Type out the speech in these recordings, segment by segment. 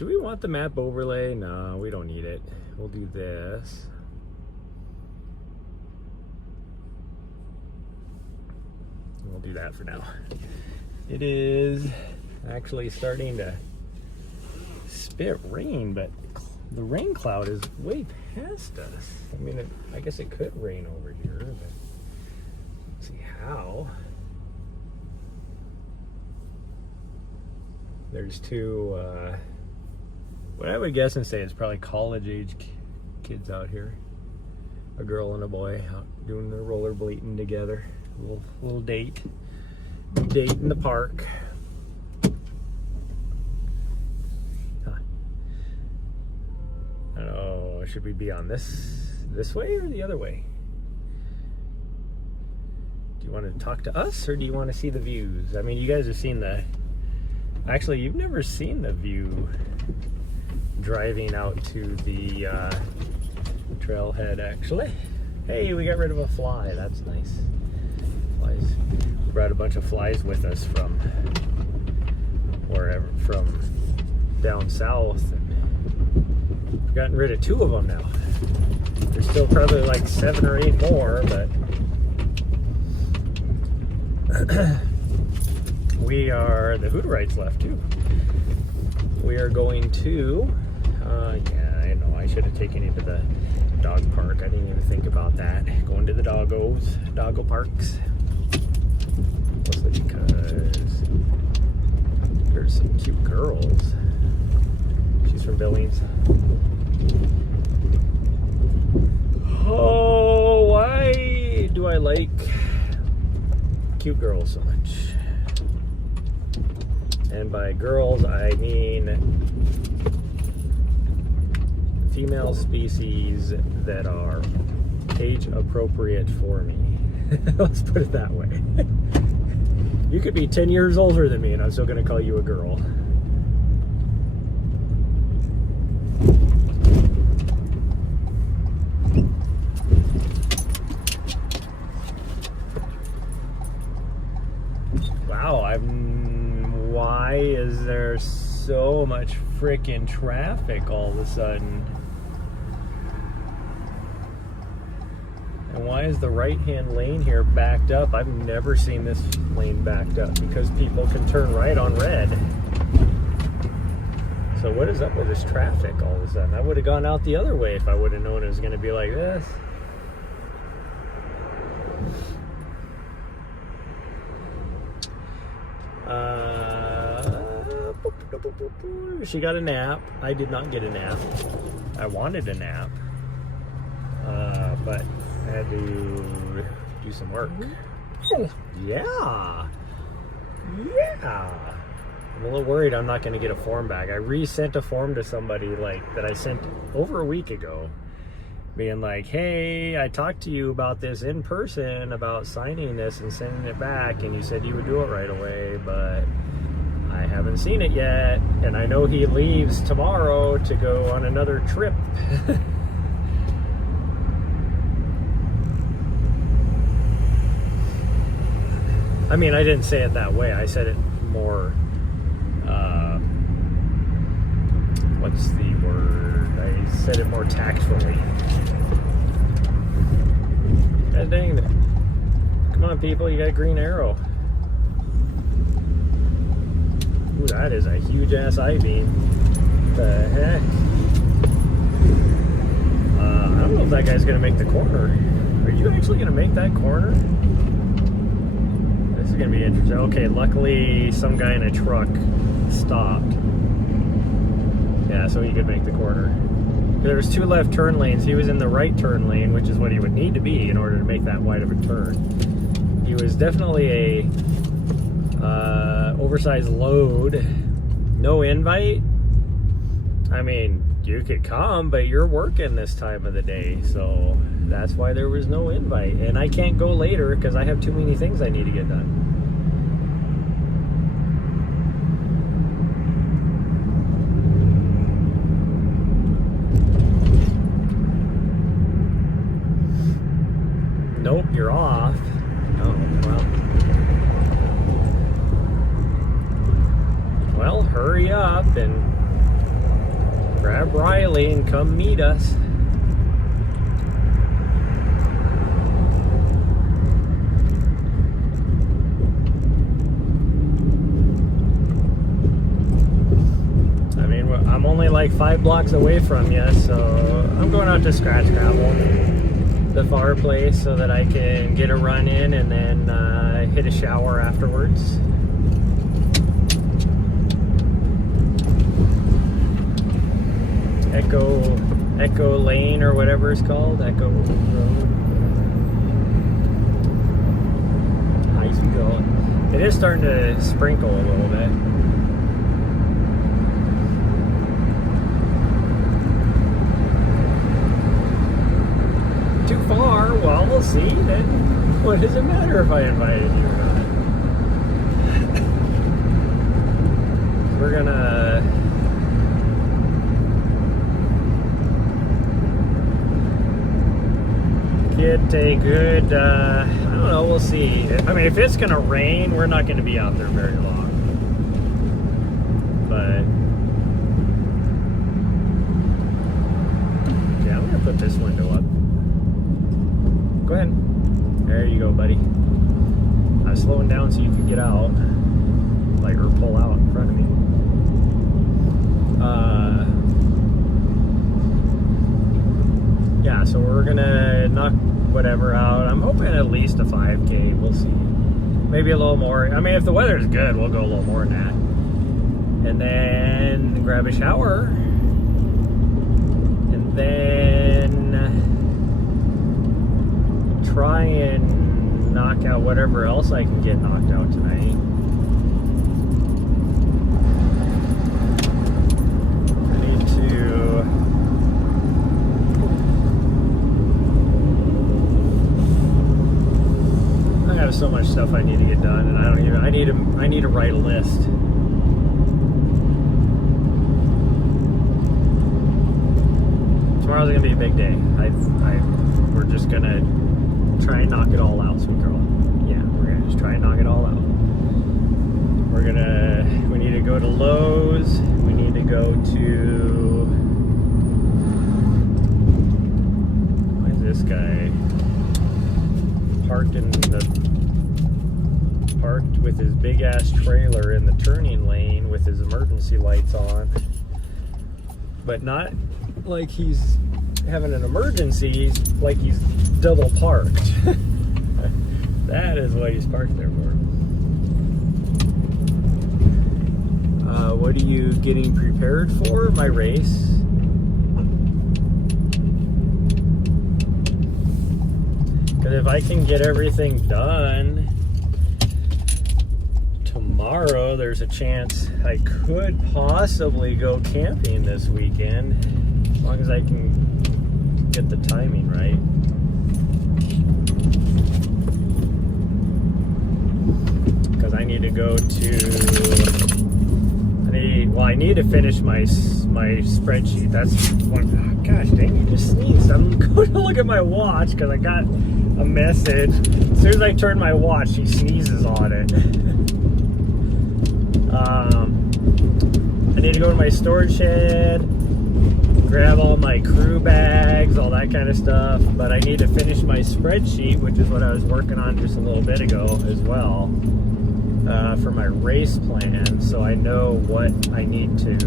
Do we want the map overlay? No, we don't need it. We'll do this. We'll do that for now. It is actually starting to spit rain, but the rain cloud is way past us. I mean, I guess it could rain over here, but let's see how. There's two, what I would guess and say is probably college-age kids out here. A girl and a boy out doing their rollerblading together. Little date in the park. Huh. I don't know, should we be on this way or the other way? Do you want to talk to us or do you want to see the views? I mean, you guys have seen actually, you've never seen the view driving out to the trailhead, actually. Hey, we got rid of a fly. That's nice. Flies. We brought a bunch of flies with us from wherever, from down south. And we've gotten rid of 2 of them now. There's still probably like 7 or 8 more, but the Hooterites left too. We are going to, yeah, I know, I should have taken you to the dog park. I didn't even think about that. Going to the doggo parks. Mostly because there's some cute girls. She's from Billings. Oh, why do I like cute girls so much? And by girls, I mean female species that are age appropriate for me. Let's put it that way. You could be 10 years older than me and I'm still going to call you a girl. Wow, why is there so much freaking traffic all of a sudden? And why is the right-hand lane here backed up? I've never seen this lane backed up because people can turn right on red. So what is up with this traffic all of a sudden? I would have gone out the other way if I would have known it was going to be like this. She got a nap. I did not get a nap. I wanted a nap, but I had to do some work. Yeah. I'm a little worried I'm not going to get a form back. I resent a form to somebody that I sent over a week ago, being like, hey, I talked to you about this in person, about signing this and sending it back, and you said you would do it right away, but I haven't seen it yet, and I know he leaves tomorrow to go on another trip. I mean, I didn't say it that way. I said it more, what's the word? I said it more tactfully. God dang it. Come on, people, you got a green arrow. Ooh, that is a huge ass I-beam. What the heck? I don't know if that guy's gonna make the corner. Are you actually gonna make that corner? This is gonna be interesting. Okay, luckily some guy in a truck stopped. Yeah, so he could make the corner. There was 2 left turn lanes. He was in the right turn lane, which is what he would need to be in order to make that wide of a turn. He was definitely a oversized load. No invite. I mean, you could come, but you're working this time of the day, so that's why there was no invite. And I can't go later because I have too many things I need to get done. Nope, you're off. Oh, well, hurry up and grab Riley and come meet us. I mean, I'm only like 5 blocks away from you, so I'm going out to Scratchgravels, the far place, so that I can get a run in and then hit a shower afterwards. Echo Lane or whatever it's called, Echo Road. Nice going. It is starting to sprinkle a little bit. Too far? Well, we'll see. Then what does it matter if I invited you or not? We're gonna get a good, I don't know, we'll see. I mean, if it's gonna rain, we're not gonna be out there very long. But yeah, I'm gonna put this window up. Go ahead. There you go, buddy. I was slowing down so you could get out, like, or pull out in front of me. Yeah, so we're gonna knock whatever out. I'm hoping at least a 5K. We'll see. Maybe a little more. I mean, if the weather's good, we'll go a little more than that. And then grab a shower. And then try and knock out whatever else I can get knocked out tonight. I need to... I have so much stuff I need to get done, and I need to write a list. Tomorrow's gonna be a big day. We're just gonna try and knock it all out, sweet girl. Yeah, we're gonna just try and knock it all out. We need to go to Lowe's. We need to go to, where's this guy? Parked with his big ass trailer in the turning lane with his emergency lights on, but not like he's having an emergency, like he's double parked. That is what he's parked there for. What are you getting prepared for? My race. Because if I can get everything done tomorrow, there's a chance I could possibly go camping this weekend, as long as I can get the timing right. Because I need to go to... I need to finish my spreadsheet. That's one... Oh, gosh dang, you just sneezed. I'm going to look at my watch because I got a message. As soon as I turn my watch, she sneezes on it. I need to go to my storage shed, grab all my crew bags, all that kind of stuff, but I need to finish my spreadsheet, which is what I was working on just a little bit ago as well, for my race plan, so I know what I need to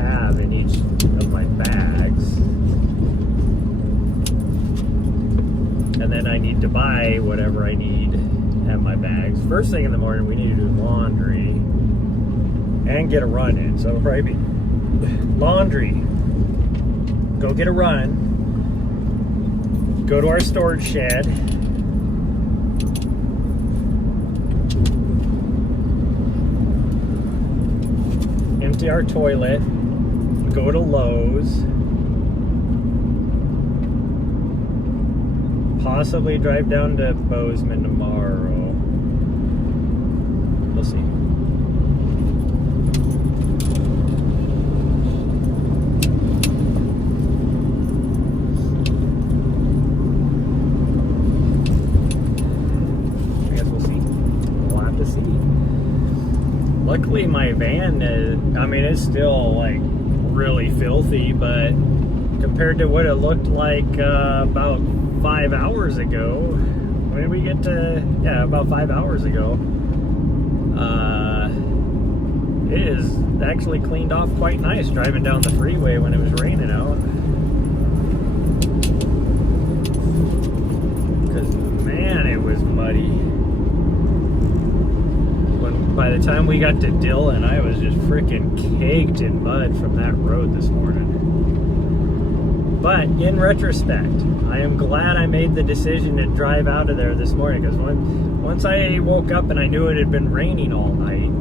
have in each of my bags. And then I need to buy whatever I need in my bags. First thing in the morning, we need to do laundry and get a run in. So it'll probably be laundry, go get a run, go to our storage shed, empty our toilet, go to Lowe's, possibly drive down to Bozeman tomorrow. We'll see. I guess we'll see. We'll have to see. Luckily, my van is, I mean, it's still like really filthy, but compared to what it looked like about 5 hours ago, when did we get to, yeah, about 5 hours ago, it is actually cleaned off quite nice driving down the freeway when it was raining out. Because, man, it was muddy. By the time we got to Dillon, I was just freaking caked in mud from that road this morning. But in retrospect, I am glad I made the decision to drive out of there this morning, because once I woke up and I knew it had been raining all night,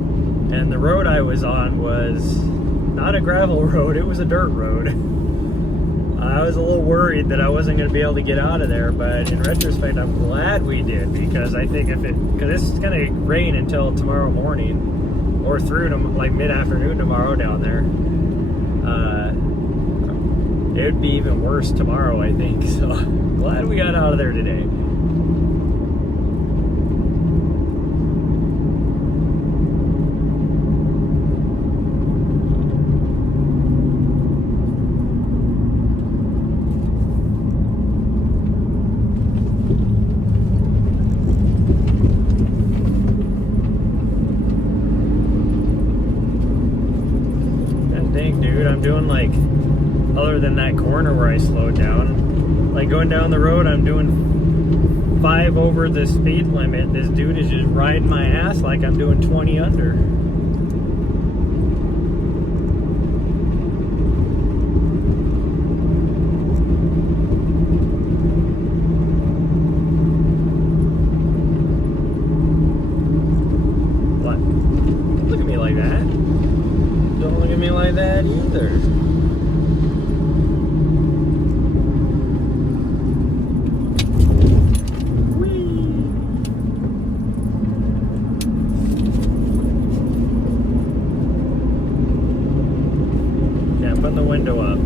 and the road I was on was not a gravel road, it was a dirt road. I was a little worried that I wasn't going to be able to get out of there, but in retrospect, I'm glad we did, because I think because this is going to rain until tomorrow morning, or through to like mid-afternoon tomorrow down there. It would be even worse tomorrow, I think, so glad we got out of there today. I'm doing, like, other than that corner where I slowed down, like going down the road, I'm doing 5 over the speed limit. This dude is just riding my ass like I'm doing 20 under. What? Don't look at me like that. Don't look at me like that either. The window up.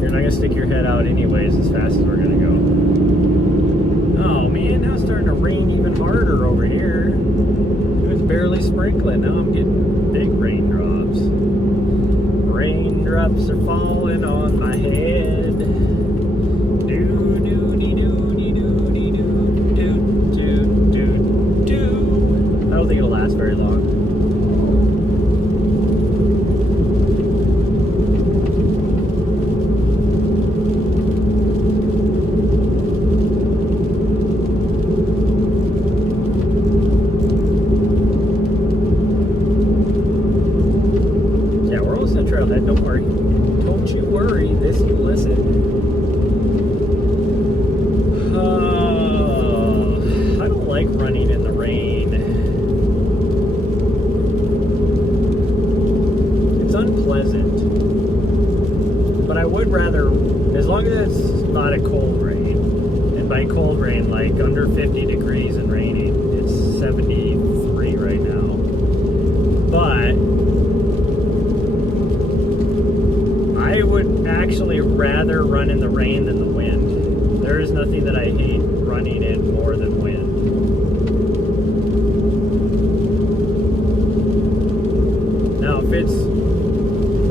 You're not gonna stick your head out anyways as fast as we're gonna go. Oh man, now it's starting to rain even harder over here. It was barely sprinkling. Now I'm getting big raindrops. Raindrops are falling on my head. Do do dee do dee do dee do do do do do. I don't think it'll last very long. Trailhead, don't worry. Don't you worry, this you listen. I don't like running in the rain. It's unpleasant. But I would rather, as long as it's not a cold rain, and by cold rain, like under 50 degrees and raining, it's 73 right now. But I would actually rather run in the rain than the wind. There is nothing that I hate running in more than wind. Now, if it's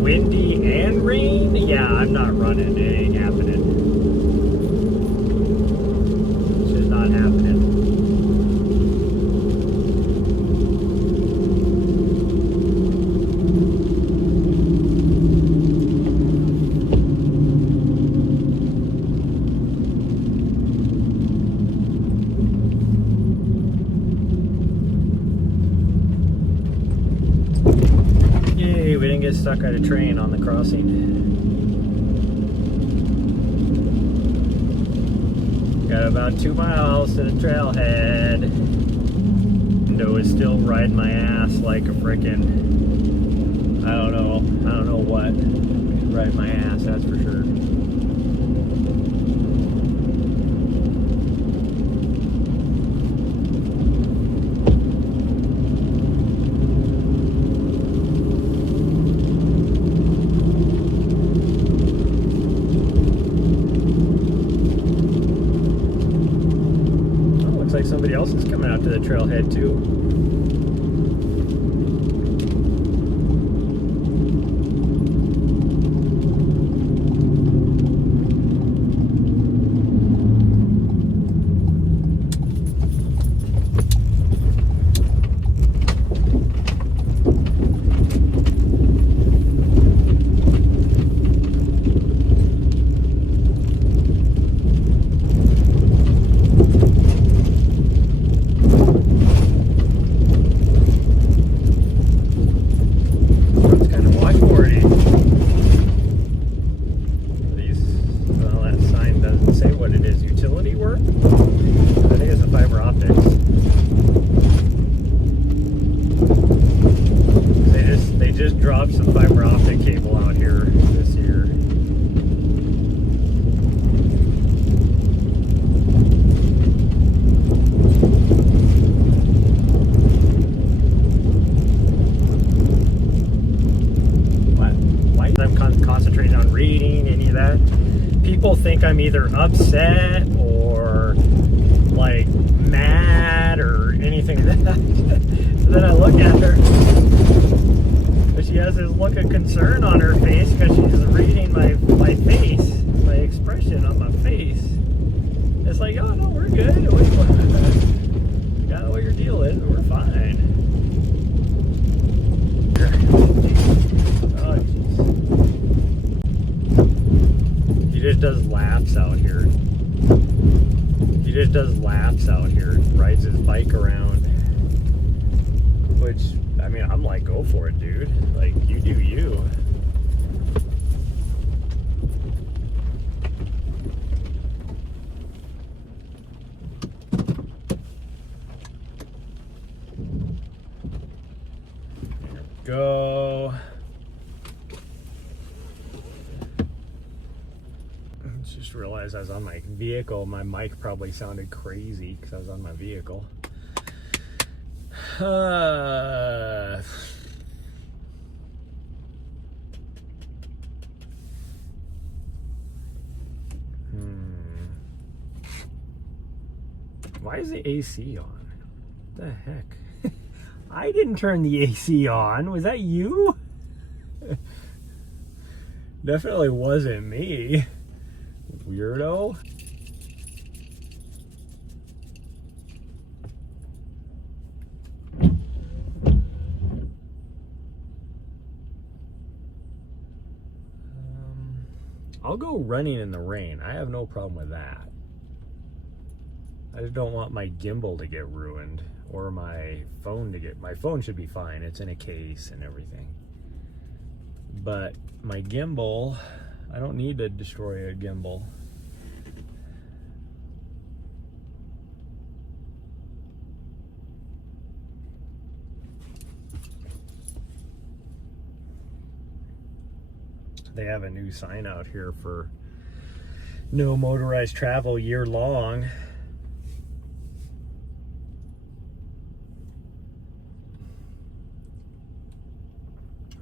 windy and rain, yeah, I'm not running. It ain't happening. It's just not happening. We didn't get stuck at a train on the crossing. Got about 2 miles to the trailhead. Window is still riding my ass like a frickin', I don't know what. Ride my ass, that's for sure. Like somebody else is coming out to the trailhead too. concentrate on reading, any of that. People think I'm either upset or like mad or anything like that. And then I look at her, but she has this look of concern on her face because she's reading my face, my expression on my face. It's like, oh no, we're good. We got what you're dealing with. We're fine. Oh, jeez. He just does laps out here. He just does laps out here. Rides his bike around. Which, I mean, I'm like, go for it, dude. Like, you do you. Go. Just realized I was on my vehicle. My mic probably sounded crazy because I was on my vehicle. Why is the AC on? What the heck? I didn't turn the AC on. Was that you? Definitely wasn't me. Weirdo. I'll go running in the rain. I have no problem with that. I just don't want my gimbal to get ruined or my phone to get... My phone should be fine. It's in a case and everything. But my gimbal, I don't need to destroy a gimbal. They have a new sign out here for no motorized travel year long.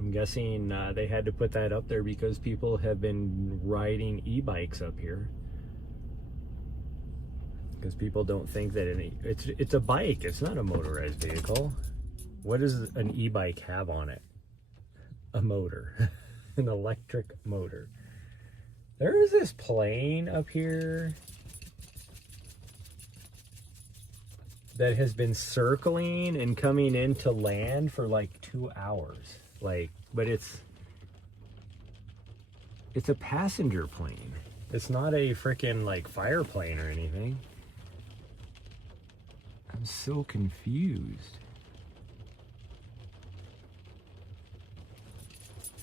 I'm guessing they had to put that up there because people have been riding e-bikes up here. Because people don't think that it's a bike. It's not a motorized vehicle. What does an e-bike have on it? A motor. An electric motor. There is this plane up here that has been circling and coming into land for like 2 hours. Like, but it's a passenger plane. It's not a freaking like fire plane or anything. I'm so confused.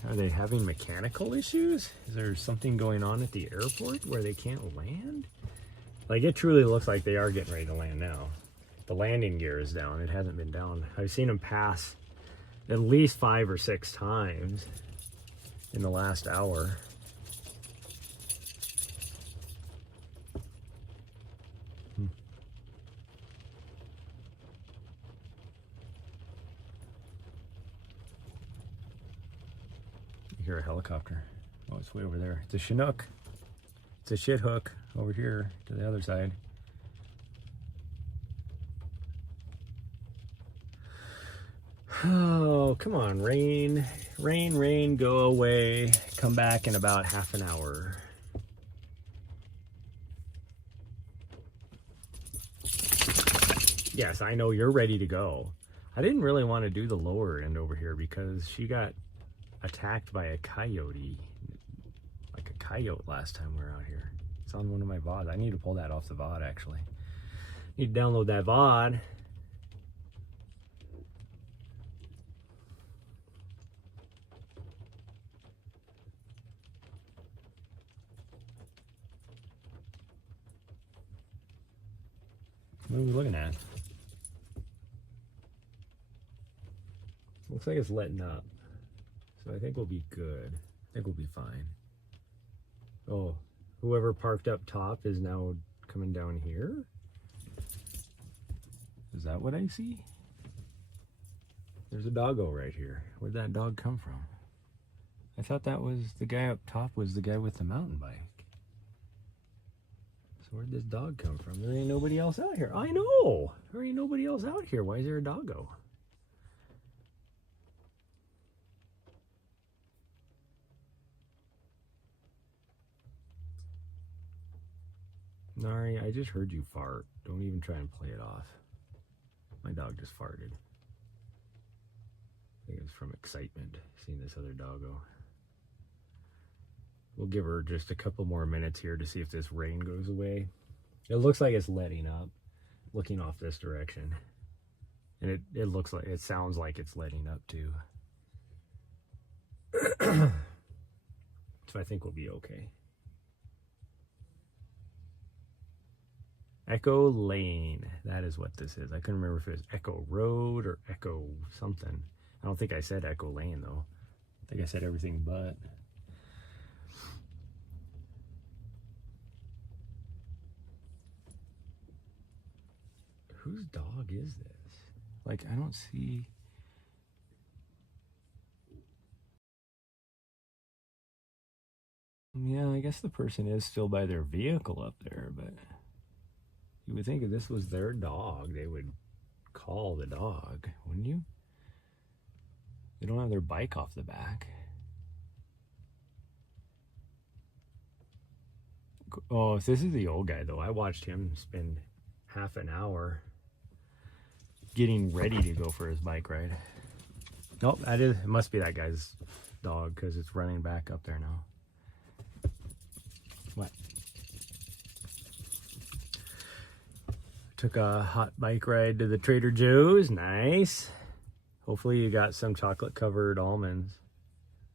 Are they having mechanical issues? Is there something going on at the airport where they can't land? Like, it truly looks like they are getting ready to land now. The landing gear is down. It hasn't been down. I've seen them pass at least 5 or 6 times in the last hour. You hear a helicopter. Oh, it's way over there. It's a Chinook. It's a shit hook over here to the other side. Oh, come on, rain. Rain, rain, go away. Come back in about half an hour. Yes, I know you're ready to go. I didn't really want to do the lower end over here because she got attacked by a coyote. Like a coyote last time we were out here. It's on one of my VODs. I need to pull that off the VOD, actually. Need to download that VOD. What are we looking at? Looks like it's letting up. So I think we'll be good. I think we'll be fine. Oh, whoever parked up top is now coming down here? Is that what I see? There's a doggo right here. Where'd that dog come from? I thought that was the guy up top was the guy with the mountain bike. So where'd this dog come from? There ain't nobody else out here. I know! There ain't nobody else out here. Why is there a doggo? Nari, I just heard you fart. Don't even try and play it off. My dog just farted. I think it was from excitement seeing this other doggo. We'll give her just a couple more minutes here to see if this rain goes away. It looks like it's letting up, looking off this direction. And it looks like, it sounds like it's letting up too. So I think we'll be okay. Echo Lane, that is what this is. I couldn't remember if it was Echo Road or Echo something. I don't think I said Echo Lane though. I think I said everything but. Whose dog is this? Like, I don't see. Yeah, I guess the person is still by their vehicle up there, but you would think if this was their dog, they would call the dog, wouldn't you? They don't have their bike off the back. Oh, if this is the old guy though, I watched him spend half an hour getting ready to go for his bike ride. Nope, it must be that guy's dog because it's running back up there now. What? Took a hot bike ride to the Trader Joe's. Nice. Hopefully you got some chocolate covered almonds.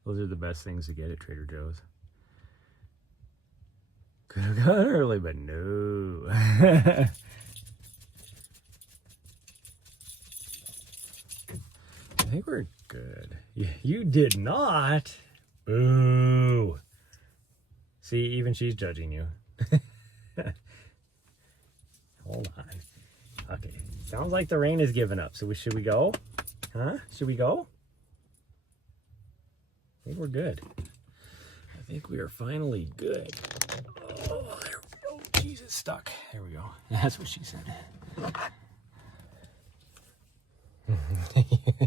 Those are the best things to get at Trader Joe's. Could have gone early, but no. I think we're good. You did not. Boo. See, even she's judging you. Hold on. Okay. Sounds like the rain is giving up. So should we go? Huh? Should we go? I think we're good. I think we are finally good. Oh, there we go. Jesus, stuck. There we go. That's what she said.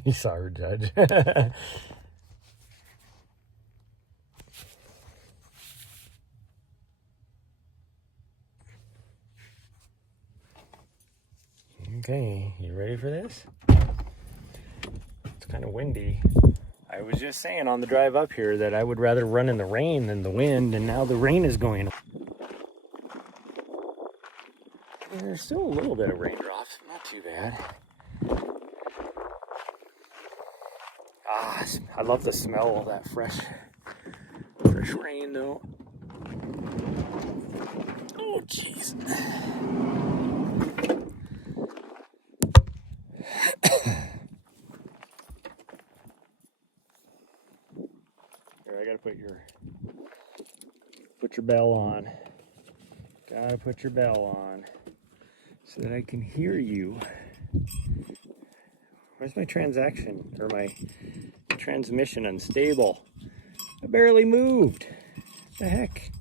You saw her judge. Okay, you ready for this? It's kind of windy. I was just saying on the drive up here that I would rather run in the rain than the wind, and now the rain is going. There's still a little bit of raindrops, not too bad. Ah, I love the smell of that fresh rain though. Oh, jeez. Here, I gotta put your bell on. Gotta put your bell on so that I can hear you. Where's my transmission unstable? I barely moved. What the heck?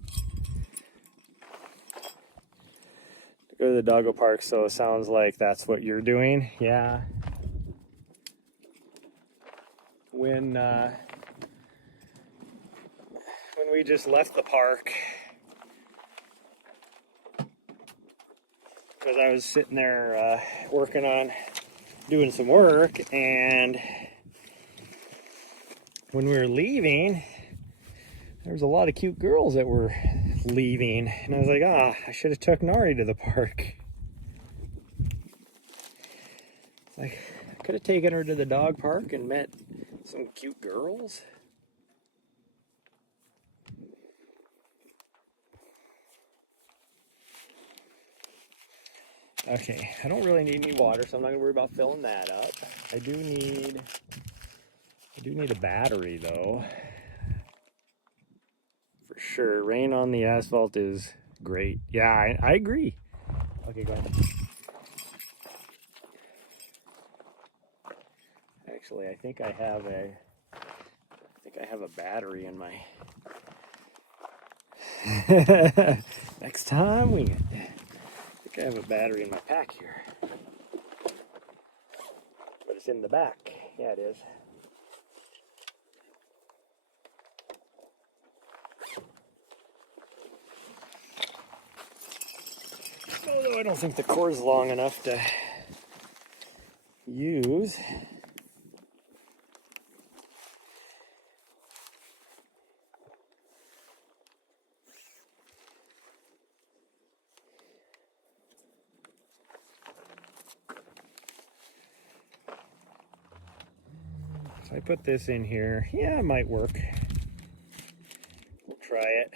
Go to the doggo park, so it sounds like that's what you're doing. Yeah. When we just left the park, because I was sitting there working on doing some work, and when we were leaving, there was a lot of cute girls that were leaving, and I was like, I should have took Nari to the park. Like, I could have taken her to the dog park and met some cute girls. Okay, I don't really need any water, so I'm not gonna worry about filling that up. I do need a battery though. For sure, rain on the asphalt is great. Yeah, I agree. Okay, go ahead. Actually, I think I think I have a battery in my... Next time we... I think I have a battery in my pack here. But it's in the back. Yeah, it is. Although I don't think the cord's long enough to use. If I put this in here, yeah, it might work. We'll try it.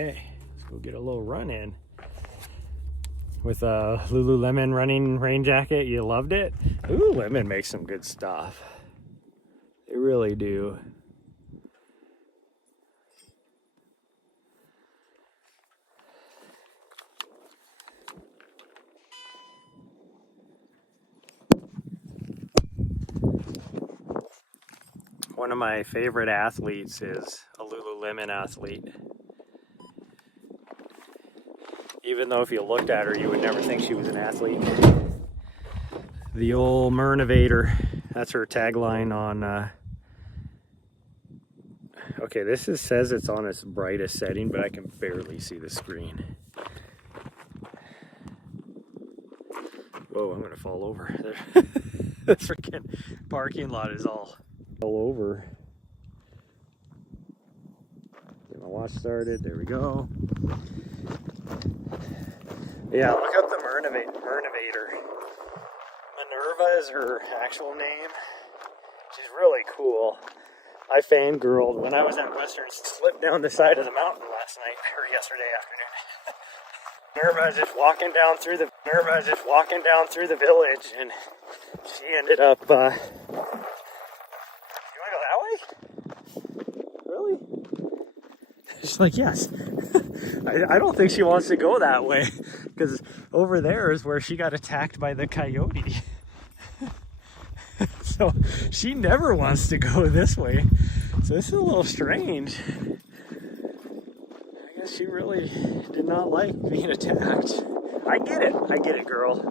Okay, let's go get a little run in. With a Lululemon running rain jacket, you loved it? Lululemon makes some good stuff. They really do. One of my favorite athletes is a Lululemon athlete. Even though if you looked at her, you would never think she was an athlete. The old Myrnivator. That's her tagline on... Okay, says it's on its brightest setting, but I can barely see the screen. Whoa, I'm gonna fall over. The freaking parking lot is all over. Get my watch started. There we go. Yeah, look up the Myrnivator. Minerva is her actual name. She's really cool. I fangirled when I was at Western. Slipped down the side of the mountain last night, or yesterday afternoon. Minerva just walking down through the village, and she ended up. You want to go that way? Really? She's like, yes. I don't think she wants to go that way, because over there is where she got attacked by the coyote. So she never wants to go this way. So this is a little strange. I guess she really did not like being attacked. I get it, girl.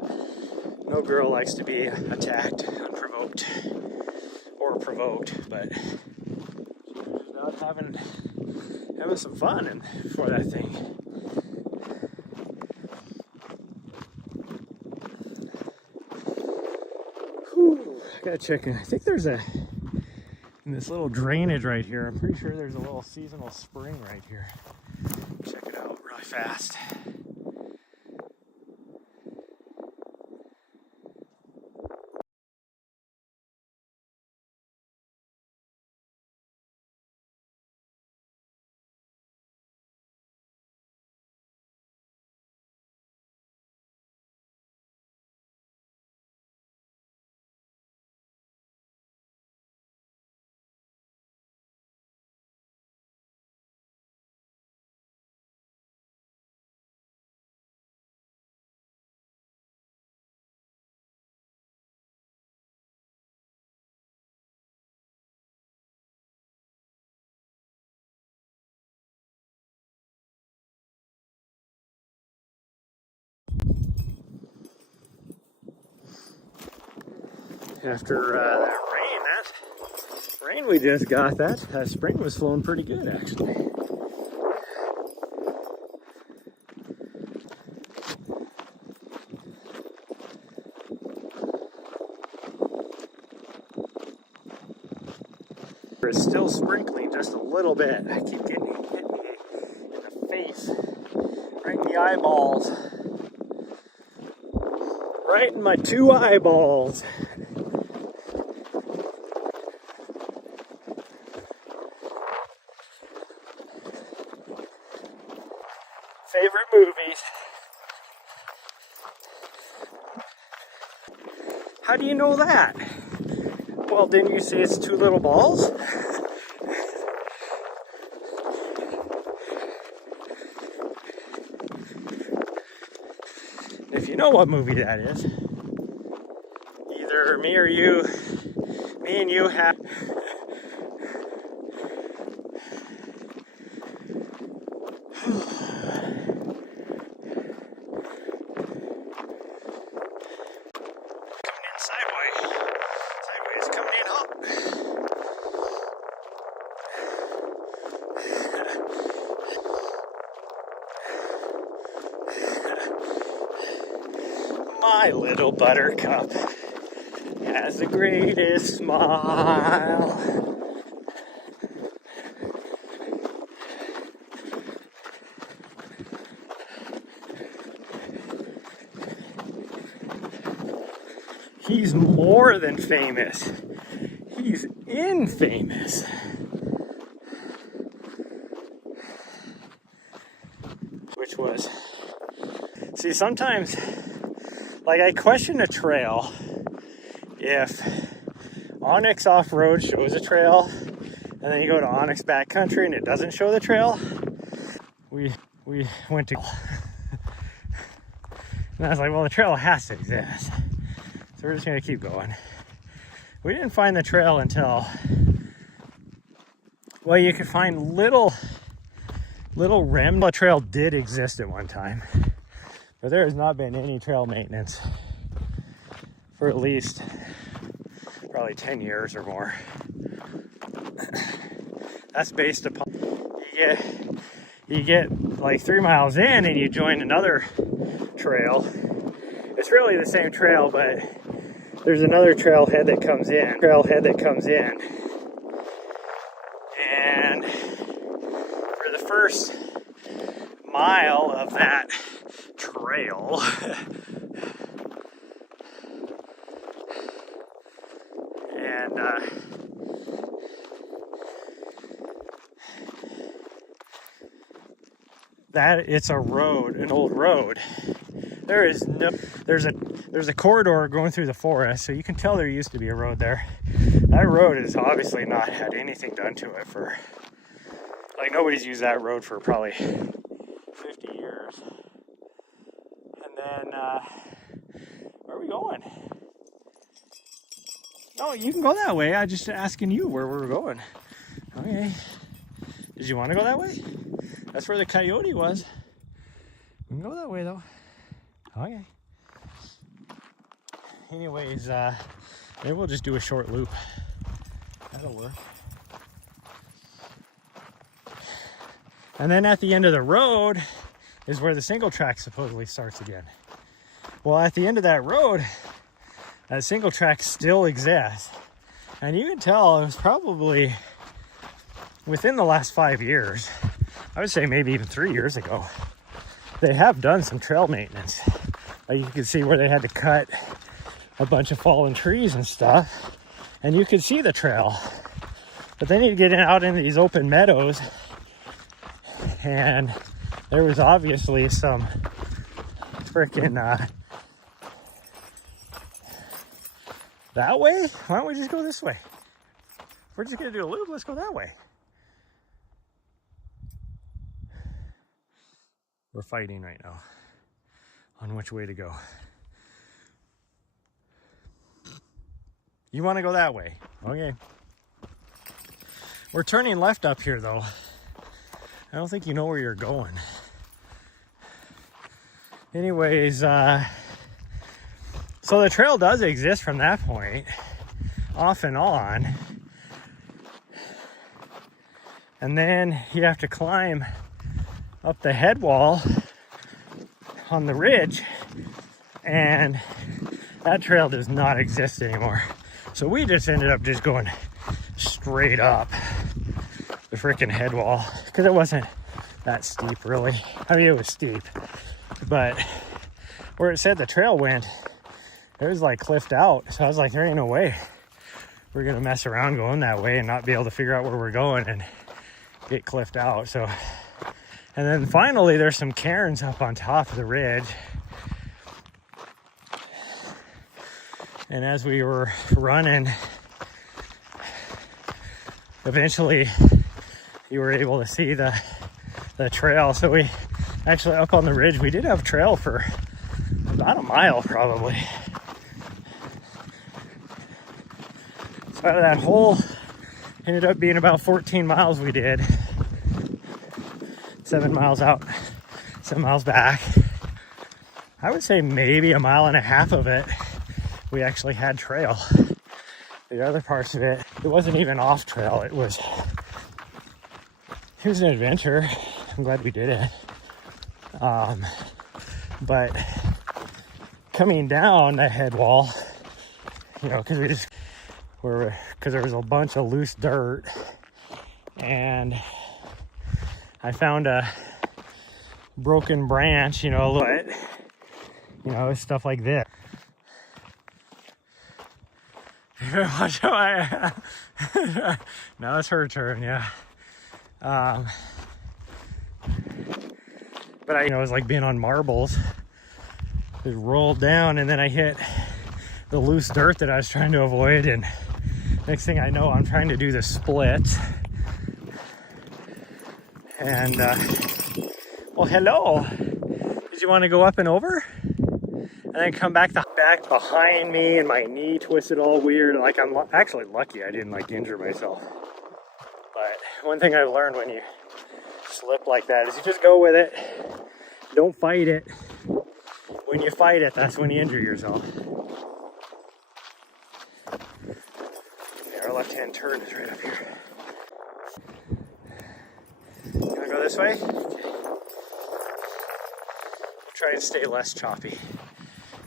No girl likes to be attacked unprovoked or provoked, but she's not having some fun for that thing. Whew, I gotta check in. I think there's in this little drainage right here, I'm pretty sure there's a little seasonal spring right here. Check it out really fast. After that rain we just got, that spring was flowing pretty good, actually. It's still sprinkling just a little bit. I keep getting hit me in the face, right in the eyeballs. right in my 2 eyeballs. Favorite movies. How do you know that? Well, didn't you say it's 2 little balls? If you know what movie that is, either me and you have. Sideways, coming in hot. My little buttercup has the greatest smile. He's more than famous. He's infamous. Which was, see, sometimes, like, I question a trail if Onyx Off-Road shows a trail and then you go to Onyx Backcountry and it doesn't show the trail. We went to and I was like, well, the trail has to exist. So we're just gonna keep going. We didn't find the trail until, well, you could find little remnant. The trail did exist at one time, but there has not been any trail maintenance for at least probably 10 years or more. That's based upon you get like 3 miles in and you join another trail. It's really the same trail, but there's another trailhead that comes in. And for the first mile of that trail, and that it's a road, an old road. There's a corridor going through the forest, so you can tell there used to be a road there. That road has obviously not had anything done to it for, like, nobody's used that road for probably 50 years. And then, where are we going? No, you can go that way. I'm just asking you where we're going. Okay. Did you want to go that way? That's where the coyote was. We can go that way, though. Okay. Anyways, maybe we'll just do a short loop. That'll work. And then at the end of the road is where the single track supposedly starts again. Well, at the end of that road, that single track still exists. And you can tell it was probably within the last 5 years. I would say maybe even 3 years ago. They have done some trail maintenance. Like, you can see where they had to cut a bunch of fallen trees and stuff, and you could see the trail. But they need to get out into these open meadows, and there was obviously some freaking that way. Why don't we just go this way? If we're just gonna do a loop, let's go that way. We're fighting right now on which way to go. You want to go that way? Okay. We're turning left up here, though. I don't think you know where you're going. Anyways, so the trail does exist from that point, off and on. And then you have to climb up the head wall on the ridge, and that trail does not exist anymore. So we just ended up just going straight up the freaking head wall, because it wasn't that steep, really. I mean, it was steep, but where it said the trail went, it was like cliffed out. So I was like, there ain't no way we're gonna mess around going that way and not be able to figure out where we're going and get cliffed out. So, and then finally there's some cairns up on top of the ridge. And as we were running, eventually you were able to see the trail. So we actually, up on the ridge, we did have trail for about a mile probably. So out of that hole, ended up being about 14 miles we did. 7 miles out, 7 miles back. I would say maybe a mile and a half of it we actually had trail. The other parts of it, it wasn't even off trail. It was an adventure. I'm glad we did it. But coming down that head wall, you know, because there was a bunch of loose dirt, and I found a broken branch, you know, stuff like this. Watch out. Now it's her turn, yeah. But it was like being on marbles. It rolled down, and then I hit the loose dirt that I was trying to avoid, and next thing I know, I'm trying to do the split. And, well, hello. Did you want to go up and over? And then come back behind me, and my knee twisted all weird. Like, I'm actually lucky I didn't like injure myself. But one thing I've learned when you slip like that is you just go with it. Don't fight it. When you fight it, that's when you injure yourself. Okay, our left-hand turn is right up here. You wanna go this way? Okay. Try to stay less choppy.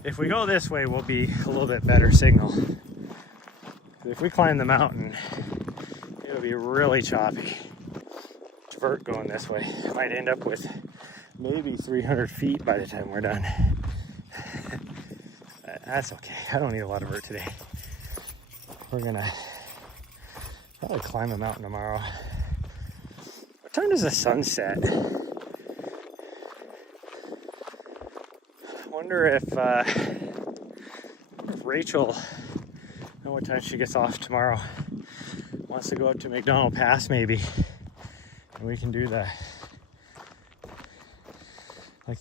If we go this way, we'll be a little bit better signal. If we climb the mountain, it'll be really choppy. Vert going this way. Might end up with maybe 300 feet by the time we're done. That's okay. I don't need a lot of vert today. We're gonna probably climb a mountain tomorrow. What time does the sun set? I wonder if Rachel, I know what time she gets off tomorrow, wants to go up to McDonald Pass maybe. And we can do the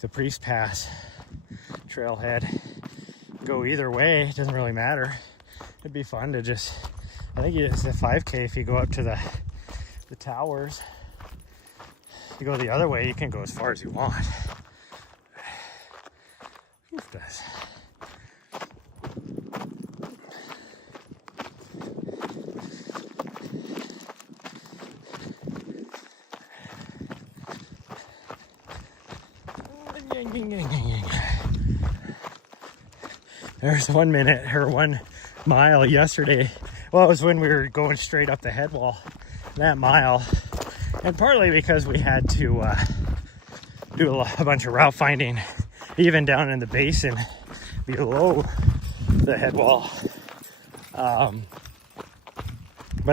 Priest Pass trailhead. Go either way, it doesn't really matter. It'd be fun to just, I think it's a 5K if you go up to the towers. If you go the other way, you can go as far as you want. Oof, does. There's 1 minute or 1 mile yesterday. Well, it was when we were going straight up the head wall, that mile. And partly because we had to do a bunch of route finding, even down in the basin below the head wall. But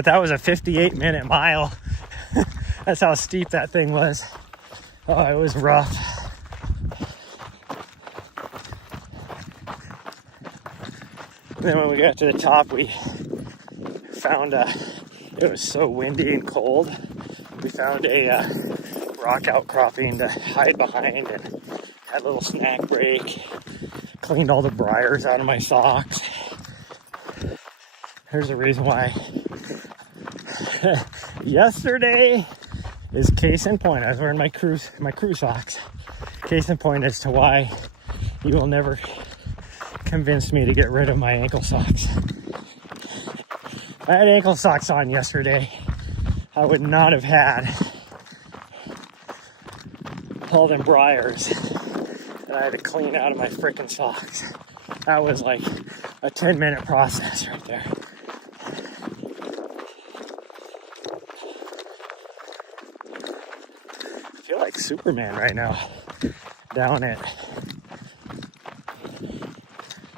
that was a 58-minute mile. That's how steep that thing was. Oh, it was rough. Then when we got to the top, we found it was so windy and cold. We found a rock outcropping to hide behind and had a little snack break. Cleaned all the briars out of my socks. There's a reason why. Yesterday is case in point. I was wearing my crew socks. Case in point as to why you will never convince me to get rid of my ankle socks. If I had ankle socks on yesterday, I would not have had all them briars that I had to clean out of my frickin' socks. That was like a 10-minute process right there. I feel like Superman right now, down at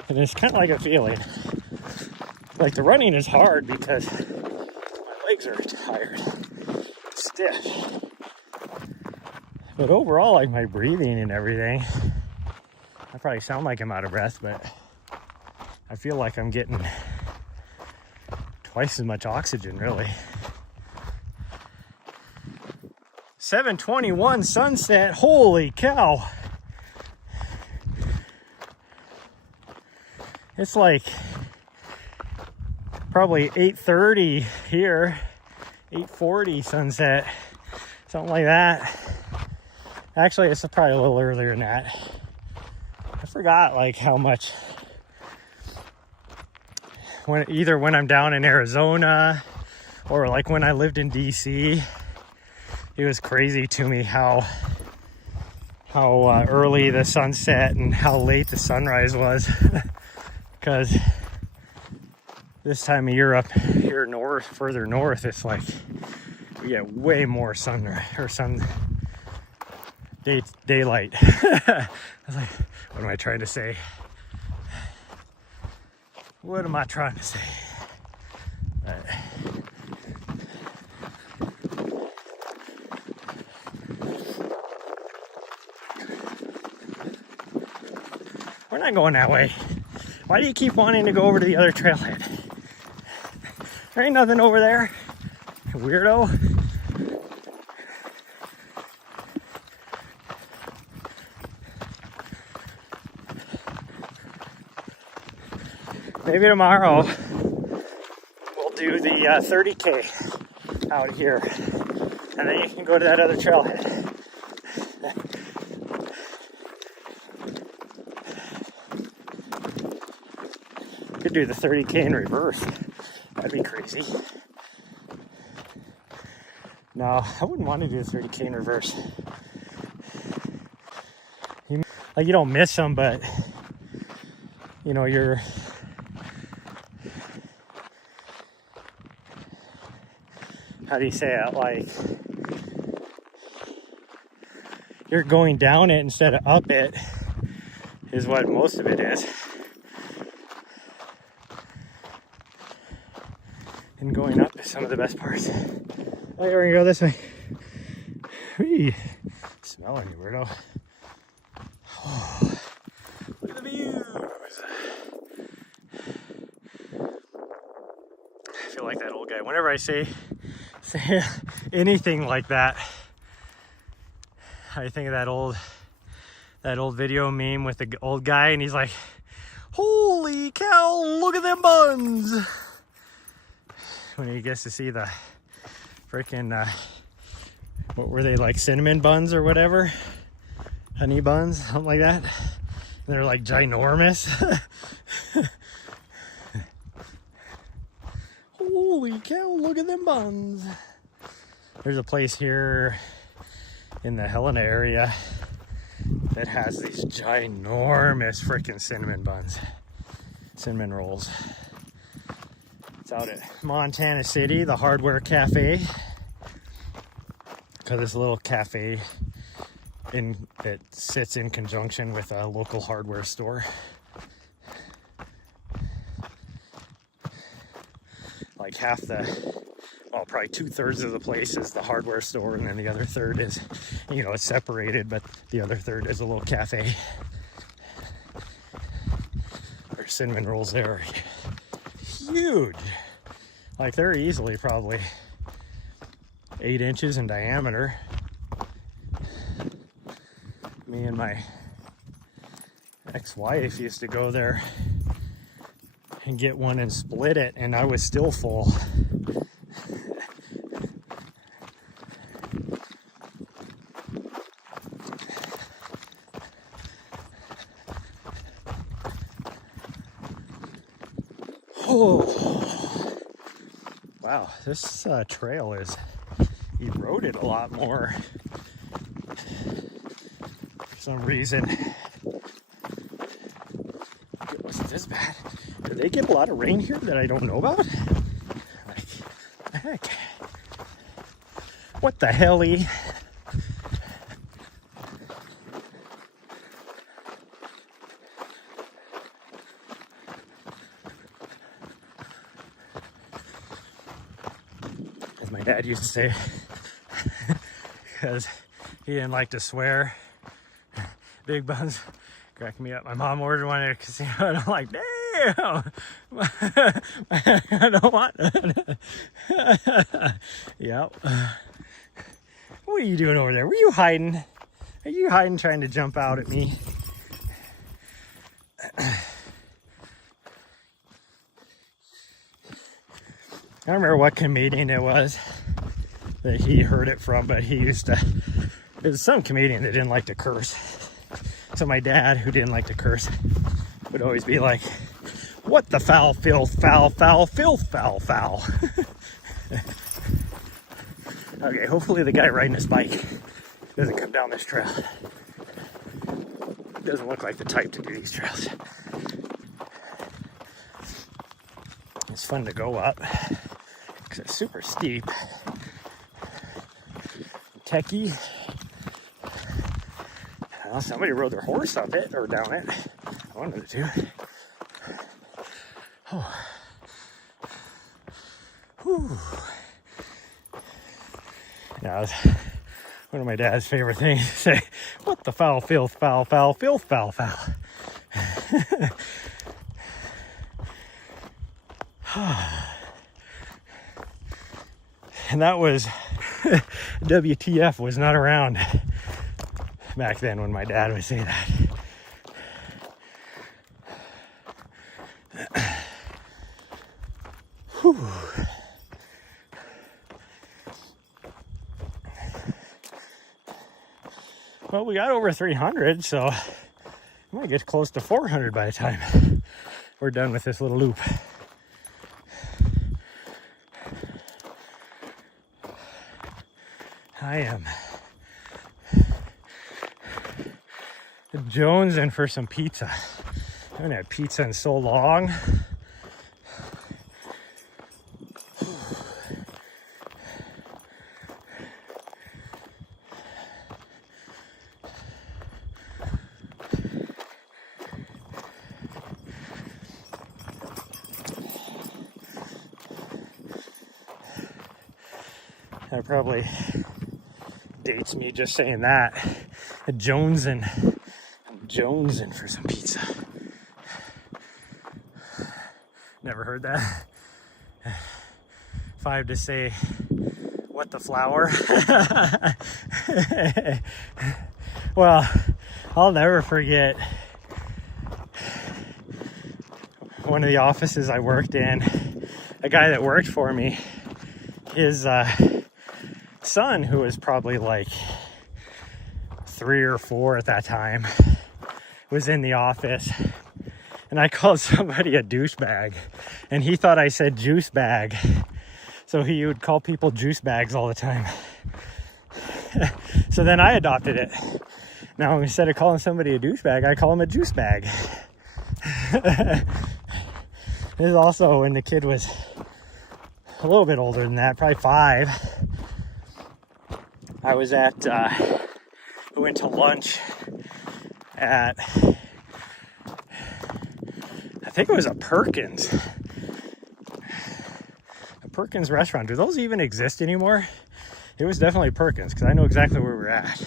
And it's kind of like a feeling. Like the running is hard because my legs are tired, stiff. But overall, like my breathing and everything, I probably sound like I'm out of breath, but I feel like I'm getting twice as much oxygen, really. 7:21 sunset, holy cow. It's like probably 8:30 here, 8:40 sunset, something like that. Actually, it's probably a little earlier than that. I forgot like how much, either when I'm down in Arizona or like when I lived in DC, it was crazy to me how early the sunset and how late the sunrise was. Because this time of year up here further north, it's like we get way more daylight. I was like, what am I trying to say? What am I trying to say? We're not going that way. Why do you keep wanting to go over to the other trailhead? There ain't nothing over there, weirdo. Maybe tomorrow we'll do the 30K out here, and then you can go to that other trailhead. Could do the 30K in reverse. That'd be crazy. No, I wouldn't want to do the 30K in reverse. You don't miss them, but you know, you're how do you say it? Like, you're going down it instead of up it, is what most of it is. And going up is some of the best parts. Oh, we're gonna go this way. Whee! Smelling you, weirdo. Oh, look at the views. I feel like that old guy. Whenever I say anything like that, I think of that old video meme with the old guy, and he's like, "Holy cow! Look at them buns!" When he gets to see the freaking what were they, like cinnamon buns or whatever, honey buns, something like that. And they're like ginormous. Holy cow, look at them buns. There's a place here in the Helena area that has these ginormous freaking cinnamon buns, cinnamon rolls. It's out at Montana City, the Hardware Cafe. Because it's a little cafe that sits in conjunction with a local hardware store. Like half probably 2/3 of the place is the hardware store, and then the other third is, it's separated, but the other third is a little cafe. Their cinnamon rolls there are huge. Like, they're easily probably 8 inches in diameter. Me and my ex-wife used to go there and get one and split it, and I was still full. Oh, wow, this trail is eroded a lot more for some reason. It wasn't this bad. Do they get a lot of rain here that I don't know about? Like, the heck? What the helly? Dad used to say, because he didn't like to swear. Big buns cracked me up. My mom ordered one at a casino, and I'm like, damn, I don't want that. Yep. What are you doing over there? Were you hiding? Are you hiding, trying to jump out at me? I don't remember what comedian it was that he heard it from, but it was some comedian that didn't like to curse. So my dad, who didn't like to curse, would always be like, what the foul, filth, foul, foul, filth, foul, foul. Okay, hopefully the guy riding his bike doesn't come down this trail. Doesn't look like the type to do these trails. It's fun to go up because it's super steep. Techie. Well, somebody rode their horse up it or down it. One of the two. Oh. Whew. Yeah, one of my dad's favorite things to say, what the foul, filth, foul, foul, filth, foul, foul. And that was, WTF was not around back then when my dad would say that. Whew. Well, we got over 300, so we might get close to 400 by the time we're done with this little loop. I am jonesing for some pizza. I haven't had pizza in so long. That probably dates me just saying that. Jonesing for some pizza. Never heard that. 5 to say, what the flower? Well, I'll never forget one of the offices I worked in. A guy that worked for me, his son, who was probably like 3 or 4 at that time, was in the office, and I called somebody a douchebag, and he thought I said juice bag, so he would call people juice bags all the time. So then I adopted it. Now instead of calling somebody a douchebag, I call him a juice bag. This is also when the kid was a little bit older than that, probably 5. I was at, we went to lunch at, I think it was a Perkins restaurant. Do those even exist anymore? It was definitely Perkins, because I know exactly where we're at.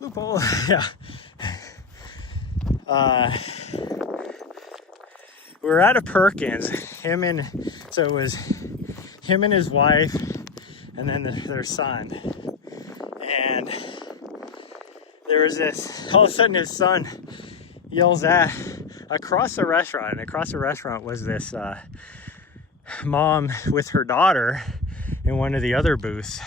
Loophole, yeah. We were at a Perkins, so it was him and his wife, and then their son. And there was this, all of a sudden his son yells at, across the restaurant, and across the restaurant was this mom with her daughter in one of the other booths.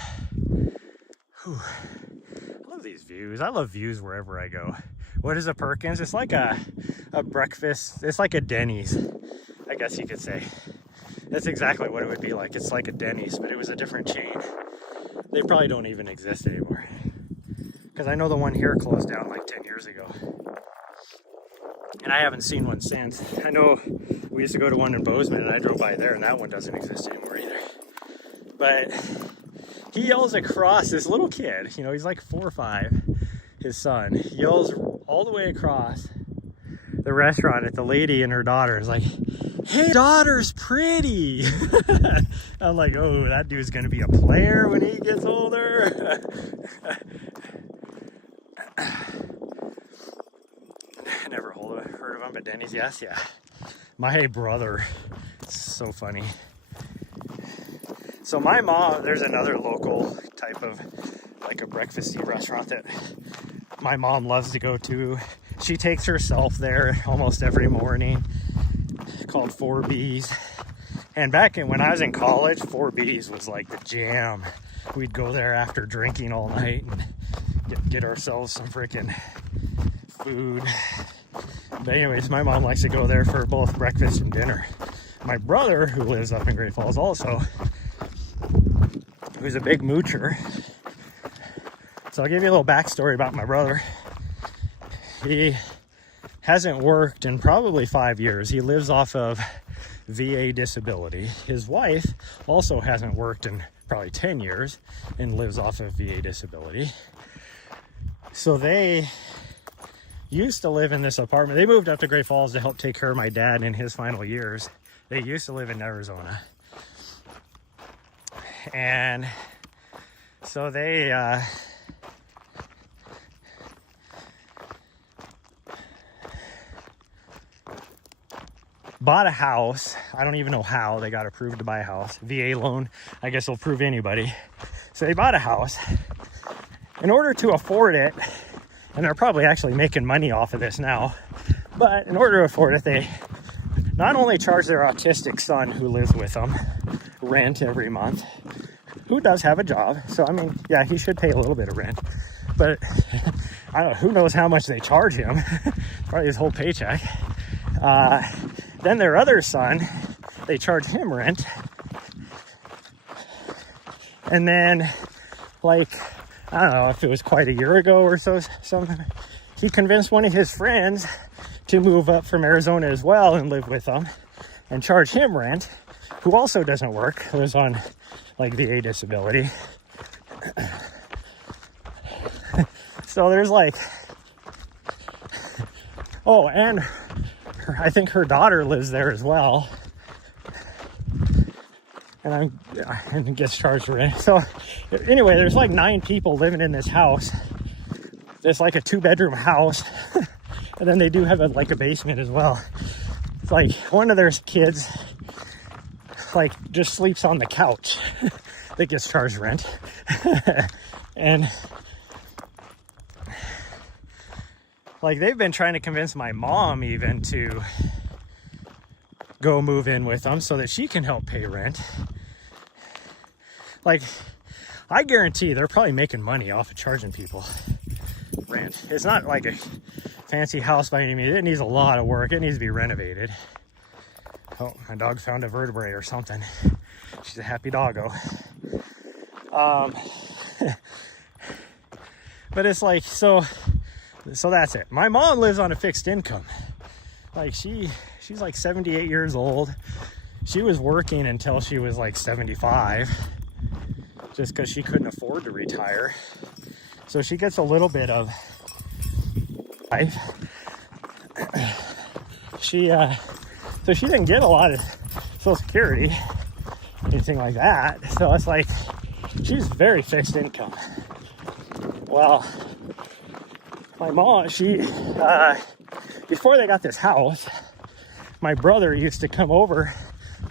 Whew. I love these views. I love views wherever I go. What is a Perkins? It's like a breakfast. It's like a Denny's, I guess you could say. That's exactly what it would be like. It's like a Denny's, but it was a different chain. They probably don't even exist anymore. Because I know the one here closed down like 10 years ago. And I haven't seen one since. I know we used to go to one in Bozeman, and I drove by there, and that one doesn't exist anymore either. But he yells across, this little kid, he's like 4 or 5, his son, yells all the way across the restaurant at the lady and her daughter is like, "Hey, daughter's pretty." I'm like, oh, that dude's gonna be a player when he gets older. Never heard of him, but Denny's, yes, yeah. My brother, it's so funny. So my mom, there's another local type of like a breakfasty restaurant that my mom loves to go to. She takes herself there almost every morning, called 4B's. And when I was in college, 4B's was like the jam. We'd go there after drinking all night and get ourselves some freaking food. But anyways, my mom likes to go there for both breakfast and dinner. My brother, who lives up in Great Falls also, who's a big moocher. So I'll give you a little backstory about my brother. He hasn't worked in probably 5 years. He lives off of VA disability. His wife also hasn't worked in probably 10 years and lives off of VA disability. So they used to live in this apartment. They moved up to Great Falls to help take care of my dad in his final years. They used to live in Arizona. And so they bought a house. I don't even know how they got approved to buy a house. VA loan, I guess, will prove anybody. So they bought a house. In order to afford it, and they're probably actually making money off of this now, but in order to afford it, they not only charge their autistic son who lives with them rent every month, who does have a job. So, I mean, yeah, he should pay a little bit of rent, but I don't know, who knows how much they charge him. Probably his whole paycheck. Then their other son, they charge him rent. And then, like, I don't know if it was quite a year ago or so, something, he convinced one of his friends to move up from Arizona as well and live with them and charge him rent, who also doesn't work, lives on like VA disability. So there's like, oh, and I think her daughter lives there as well, and gets charged rent. So anyway, there's like 9 people living in this house. It's like a 2-bedroom house. And then they do have like a basement as well. It's like one of their kids like just sleeps on the couch that gets charged rent. And like they've been trying to convince my mom even to go move in with them so that she can help pay rent. Like, I guarantee they're probably making money off of charging people rent. It's not like a fancy house by any means. It needs a lot of work. It needs to be renovated. Oh, my dog found a vertebrae or something. She's a happy doggo. But it's like, so that's it. My mom lives on a fixed income. Like she's like 78 years old. She was working until she was like 75, just because she couldn't afford to retire. So she gets a little bit of life. So she didn't get a lot of Social Security, anything like that. So it's like, she's very fixed income. Well, my mom, before they got this house, my brother used to come over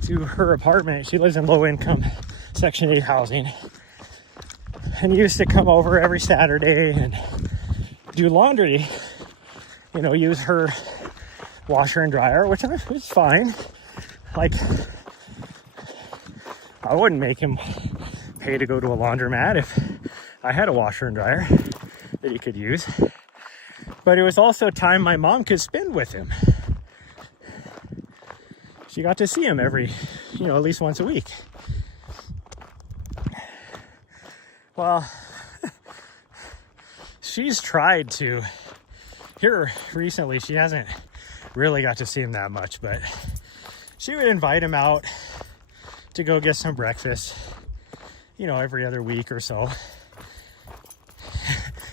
to her apartment. She lives in low income Section 8 housing. And he used to come over every Saturday and do laundry, you know, use her washer and dryer, which was fine. Like, I wouldn't make him pay to go to a laundromat if I had a washer and dryer that he could use. But it was also time my mom could spend with him. She got to see him every, you know, at least once a week. Well, she's tried to, here recently, she hasn't really got to see him that much, but she would invite him out to go get some breakfast, you know, every other week or so.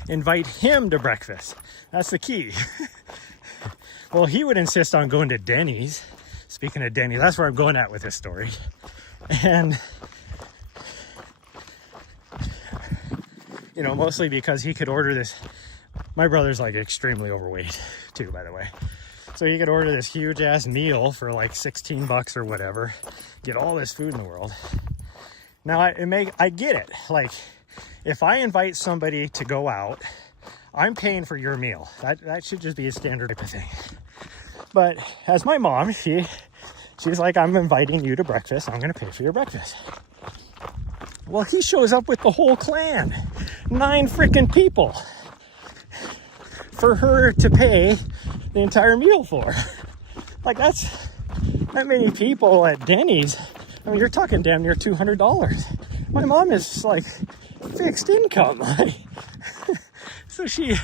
Invite him to breakfast. That's the key. Well, he would insist on going to Denny's. Speaking of Denny's, that's where I'm going at with this story. And, you know, mostly because he could order this. My brother's like extremely overweight too, by the way. So he could order this huge ass meal for like 16 bucks or whatever, get all this food in the world. Now I get it. Like, if I invite somebody to go out, I'm paying for your meal. That should just be a standard type of thing. But as my mom, she's like, I'm inviting you to breakfast. I'm going to pay for your breakfast. Well, he shows up with the whole clan, 9 freaking people, for her to pay the entire meal for. Like, that's that many people at Denny's. I mean, you're talking damn near $200. My mom is like fixed income. Like, so she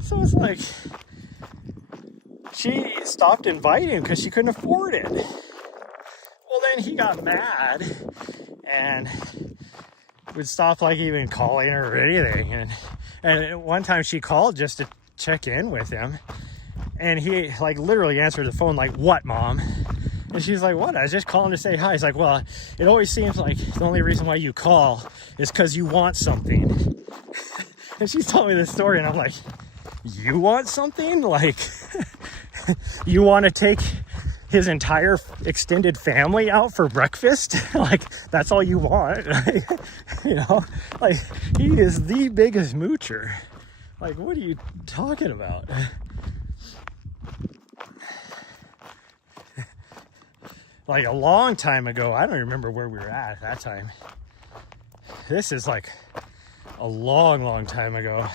so it's like she stopped inviting because she couldn't afford it. Well, then he got mad and would stop like even calling her or anything. And one time she called just to check in with him, and he like literally answered the phone like, "What, Mom?" And she's like, "What? I was just calling to say hi." He's like, "Well, it always seems like the only reason why you call is because you want something." And she's told me this story, and I'm like, "You want something? Like, you want to take his entire extended family out for breakfast? Like, that's all you want?" You know, like, he is the biggest moocher. Like, what are you talking about? Like, a long time ago, I don't remember where we were at that time. This is like a long time ago.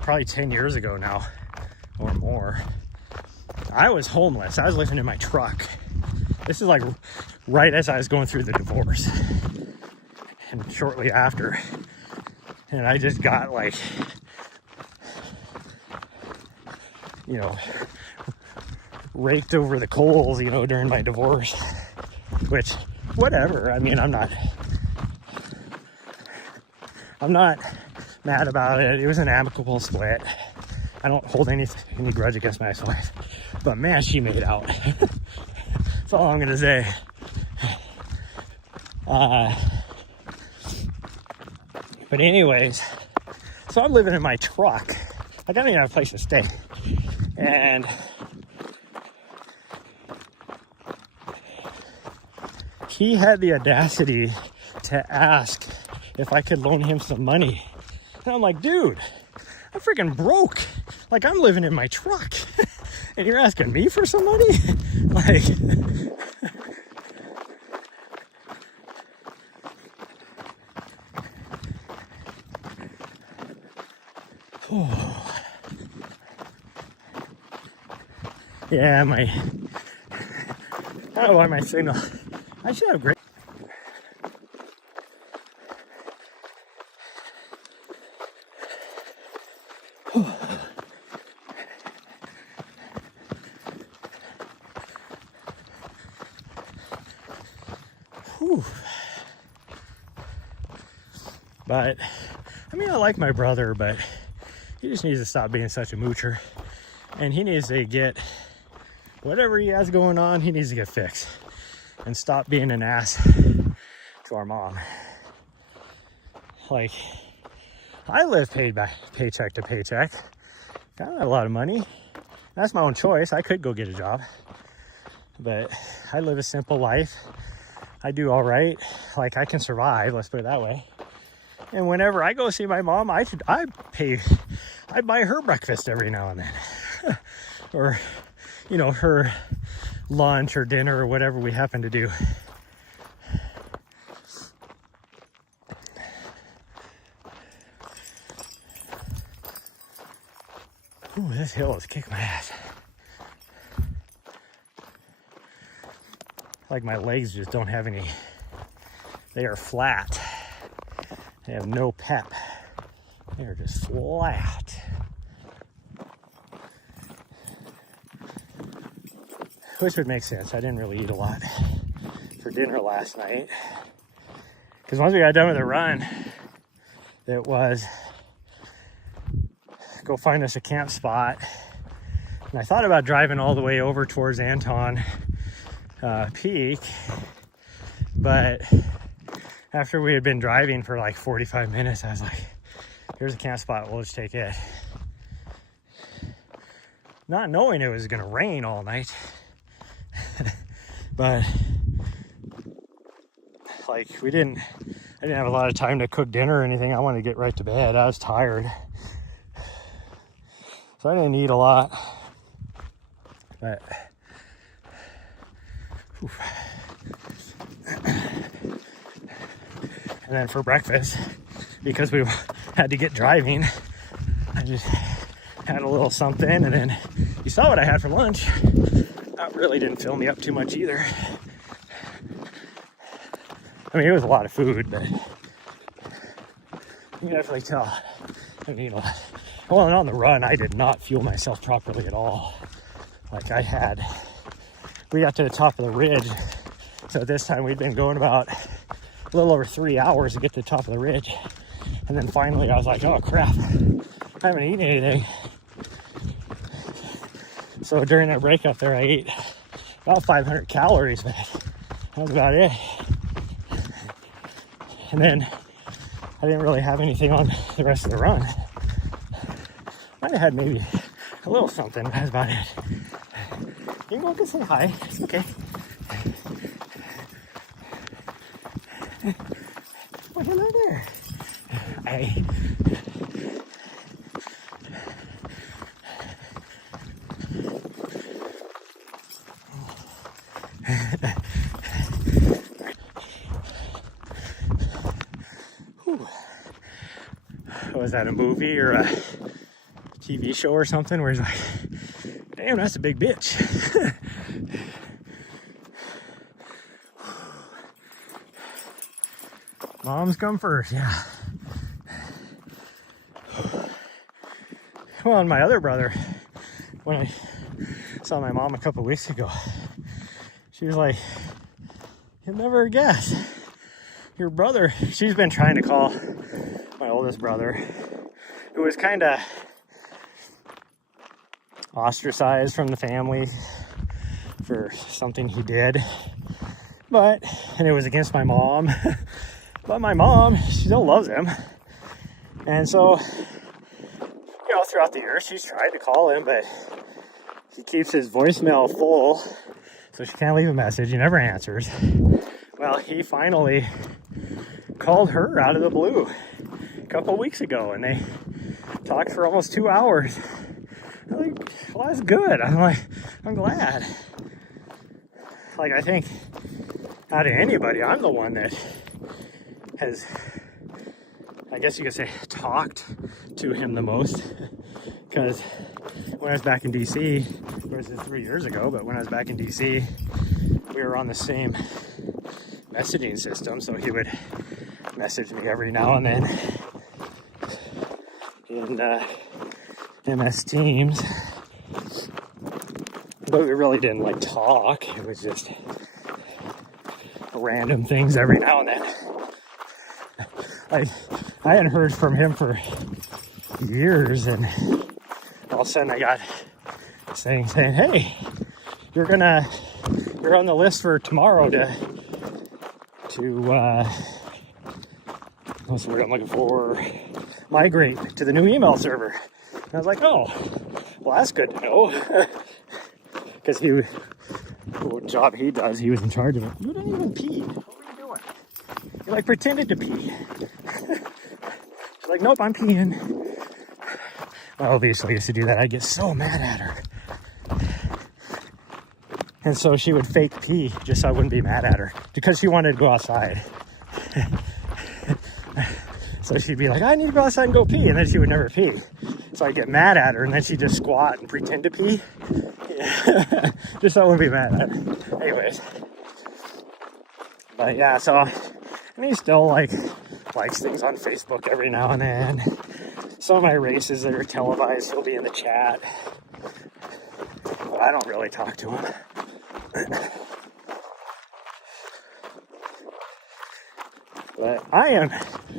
Probably 10 years ago now, or more. I was homeless. I was living in my truck. This is like right as I was going through the divorce, and shortly after. And I just got like, you know, raked over the coals, you know, during my divorce, which, whatever. I mean, I'm not mad about it. It was an amicable split. I don't hold any grudge against my ex-wife, but man, she made out. That's all I'm gonna say. But anyways, so I'm living in my truck. I don't even have a place to stay, and he had the audacity to ask if I could loan him some money. And I'm like, dude, I'm freaking broke. Like, I'm living in my truck. And you're asking me for some money? Like, oh. Yeah, I don't know why my signal. I should have great. Whew. But I mean, I like my brother, but he just needs to stop being such a moocher, and he needs to get whatever he has going on, he needs to get fixed and stop being an ass to our mom. Like, I live paid by paycheck to paycheck. Got a lot of money. That's my own choice. I could go get a job, but I live a simple life. I do all right. Like, I can survive, let's put it that way. And whenever I go see my mom, I buy her breakfast every now and then. Or, you know, her lunch or dinner or whatever we happen to do. Ooh, this hill is kicking my ass. Like, my legs just don't have any, they are flat. They have no pep. They are just flat. Which would make sense. I didn't really eat a lot for dinner last night, because once we got done with the run, It was go find us a camp spot. And I thought about driving all the way over towards Anton Peak, but after we had been driving for like 45 minutes, I was like, here's a camp spot, we'll just take it. Not knowing it was gonna rain all night. But like I didn't have a lot of time to cook dinner or anything. I wanted to get right to bed. I was tired. So I didn't eat a lot. But and then for breakfast, because we had to get driving, I just had a little something, and then you saw what I had for lunch. That really didn't fill me up too much either. I mean, it was a lot of food, but you can definitely tell I didn't eat a lot. Well, and on the run, I did not fuel myself properly at all. Like we got to the top of the ridge. So this time we'd been going about a little over 3 hours to get to the top of the ridge. And then finally I was like, oh crap, I haven't eaten anything. So during that break up there, I ate about 500 calories, but that was about it. And then I didn't really have anything on the rest of the run. Might have had maybe a little something, but that's about it. You can go up and say hi, it's okay. Oh, hello there. Hi. Was that a movie or a TV show or something where he's like, damn, that's a big bitch. Moms come first, yeah. Well, and my other brother, when I saw my mom a couple weeks ago, she was like, you'll never guess. Your brother, she's been trying to call my oldest brother, who was kind of ostracized from the family for something he did, and it was against my mom. But my mom, she still loves him. And so, throughout the years, she's tried to call him, but he keeps his voicemail full, so she can't leave a message. He never answers. Well, he finally called her out of the blue a couple weeks ago, and they talked for almost 2 hours. I'm like, well, that's good. I'm glad. Like, I think out of anybody, I'm the one that has, I guess you could say, talked to him the most. Because when I was back in DC, it was 3 years ago, but when I was back in DC, we were on the same messaging system, so he would message me every now and then in MS Teams. But we really didn't talk. It was just random things every now and then. I hadn't heard from him for years, and all of a sudden I got saying, hey, you're on the list for tomorrow to what's the word I'm looking for? Migrate to the new email server. And I was like, oh, well, that's good to know. Because what job he does, he was in charge of it. You didn't even pee. What were you doing? You pretended to pee. She's like, nope, I'm peeing. Well, obviously, I used to do that. I'd get so mad at her. And so she would fake pee just so I wouldn't be mad at her, because she wanted to go outside. So she'd be like, I need to go outside and go pee. And then she would never pee. So I'd get mad at her, and then she'd just squat and pretend to pee. Yeah. Just so I wouldn't be mad at her. Anyways. But yeah, so, and he still likes things on Facebook every now and then. Some of my races that are televised, he'll be in the chat. But I don't really talk to him. But I am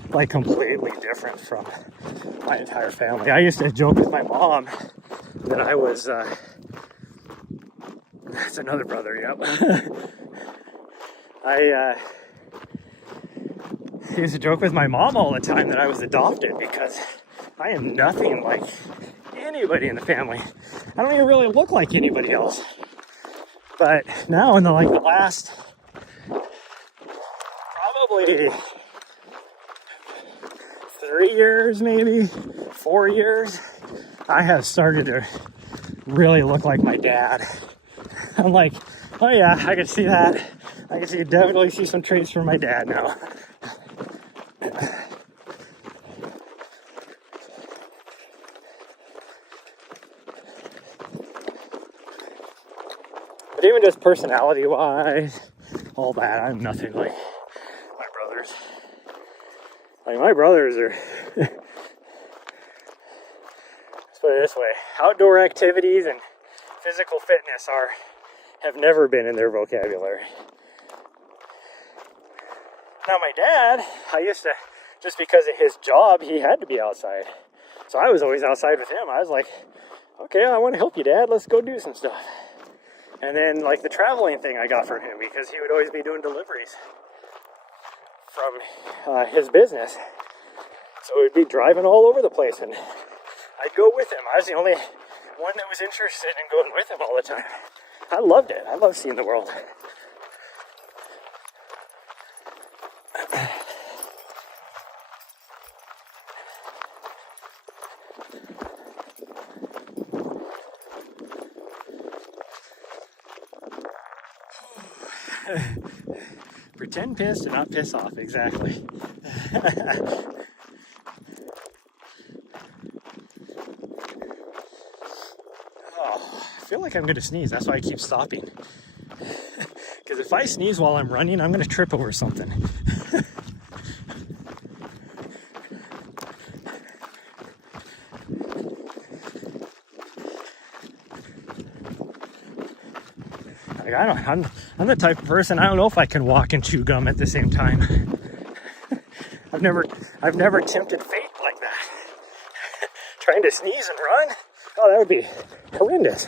like completely different from my entire family. I used to joke with my mom that I was, that's another brother, yep. I used to joke with my mom all the time that I was adopted because I am nothing like anybody in the family. I don't even really look like anybody else. But now in the last probably 3 years, maybe 4 years, I have started to really look like my dad. I'm like, oh yeah, I can see that. I can definitely see some traits from my dad now. But even just personality-wise, all that, I'm nothing like my brothers. Like, my brothers are, let's put it this way, outdoor activities and physical fitness have never been in their vocabulary. Now my dad, I used to, just because of his job, he had to be outside. So I was always outside with him. I was like, okay, I want to help you, Dad. Let's go do some stuff. And then, like, the traveling thing I got from him, because he would always be doing deliveries from his business. So we'd be driving all over the place, and I'd go with him. I was the only one that was interested in going with him all the time. I loved it. I loved seeing the world. Pretend pissed and not piss off, exactly. Oh, I feel like I'm going to sneeze. That's why I keep stopping. Because if I sneeze while I'm running, I'm going to trip over something. Like, I'm the type of person, I don't know if I can walk and chew gum at the same time. I've never tempted fate like that. Trying to sneeze and run? Oh, that would be horrendous.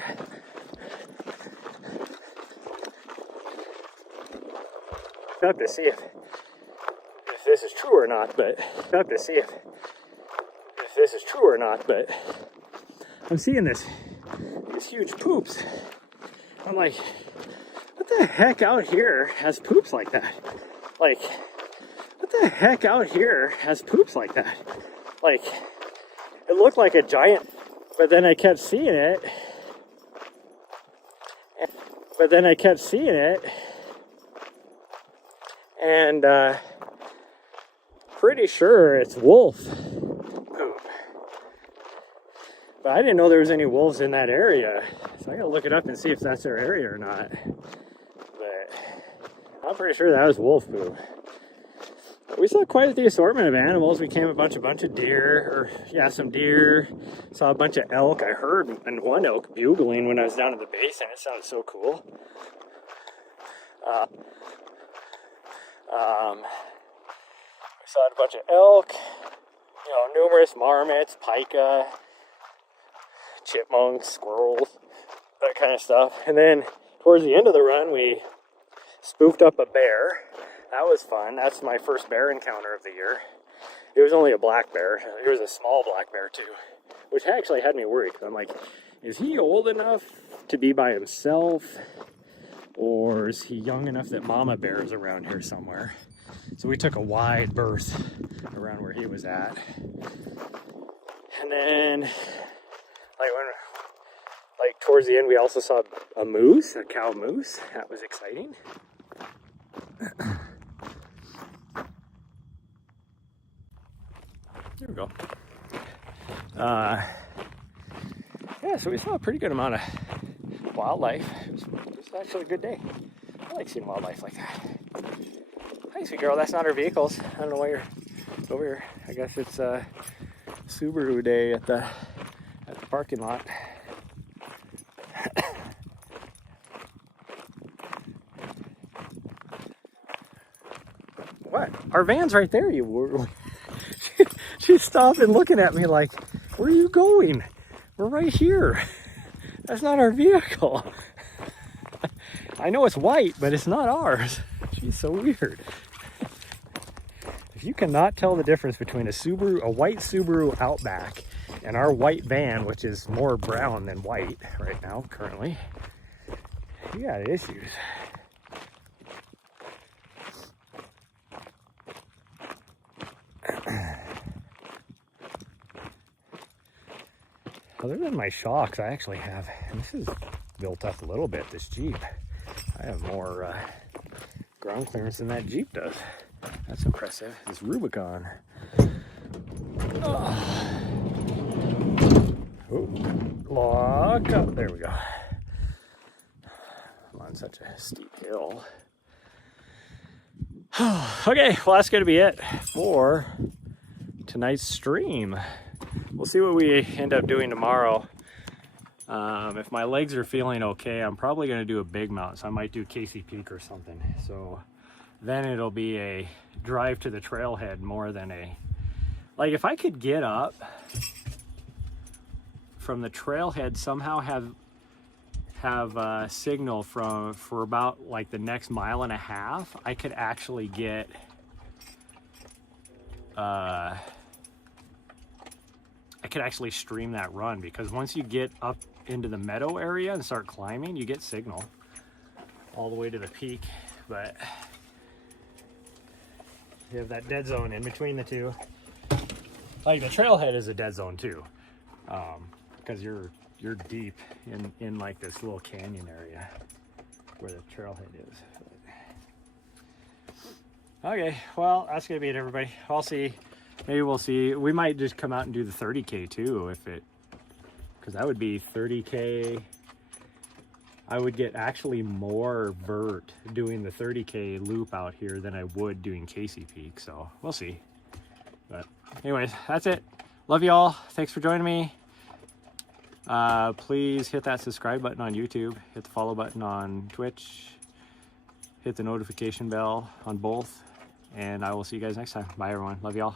I have to see if this is true or not, but I'm seeing these huge poops. I'm like, what the heck out here has poops like that? Like, Like, it looked like a giant, but then I kept seeing it. And, pretty sure it's wolf poop. But I didn't know there was any wolves in that area. So I gotta look it up and see if that's their area or not. But I'm pretty sure that was wolf poop. We saw quite the assortment of animals. We came a bunch of deer, some deer. Saw a bunch of elk. I heard one elk bugling when I was down at the base, and it sounded so cool. We saw a bunch of elk, numerous marmots, pika, chipmunks, squirrels, that kind of stuff. And then towards the end of the run, we spoofed up a bear. That was fun. That's my first bear encounter of the year. It was only a black bear. It was a small black bear too, which actually had me worried. I'm like, is he old enough to be by himself? Or is he young enough that mama bear is around here somewhere? So we took a wide berth around where he was at. And then, towards the end, we also saw a moose, a cow moose. That was exciting. There we go. Yeah, so we saw a pretty good amount of wildlife. It was actually a good day. I like seeing wildlife like that. Hi, sweet girl. That's not our vehicles. I don't know why you're over here. I guess it's Subaru day at the parking lot. What? Our van's right there, you stopping looking at me like, where are you going? We're right here. That's not our vehicle. I know it's white, but it's not ours. She's so weird. If you cannot tell the difference between a white Subaru Outback and our white van, which is more brown than white right now, currently, you got issues. Other than my shocks, I actually have, and this is built up a little bit, this Jeep. I have more ground clearance than that Jeep does. That's impressive. This Rubicon. Oh. Ooh, lock up. There we go. I'm on such a steep hill. Okay, well, that's going to be it for tonight's stream. We'll see what we end up doing tomorrow. If my legs are feeling okay, I'm probably going to do a big mountain, so I might do Casey Peak or something. So then it'll be a drive to the trailhead more than a, like, if I could get up from the trailhead, somehow have signal for about like the next mile and a half, I could actually get I could actually stream that run, because once you get up into the meadow area and start climbing, you get signal all the way to the peak. But you have that dead zone in between the two. Like the trailhead is a dead zone too, because you're deep in like this little canyon area where the trailhead is. But, okay, well, that's gonna be it, everybody. I'll see. Maybe we'll see. We might just come out and do the 30K too, because that would be 30K. I would get actually more vert doing the 30K loop out here than I would doing Casey Peak. So we'll see. But anyways, that's it. Love you all. Thanks for joining me. Please hit that subscribe button on YouTube. Hit the follow button on Twitch. Hit the notification bell on both. And I will see you guys next time. Bye, everyone. Love y'all.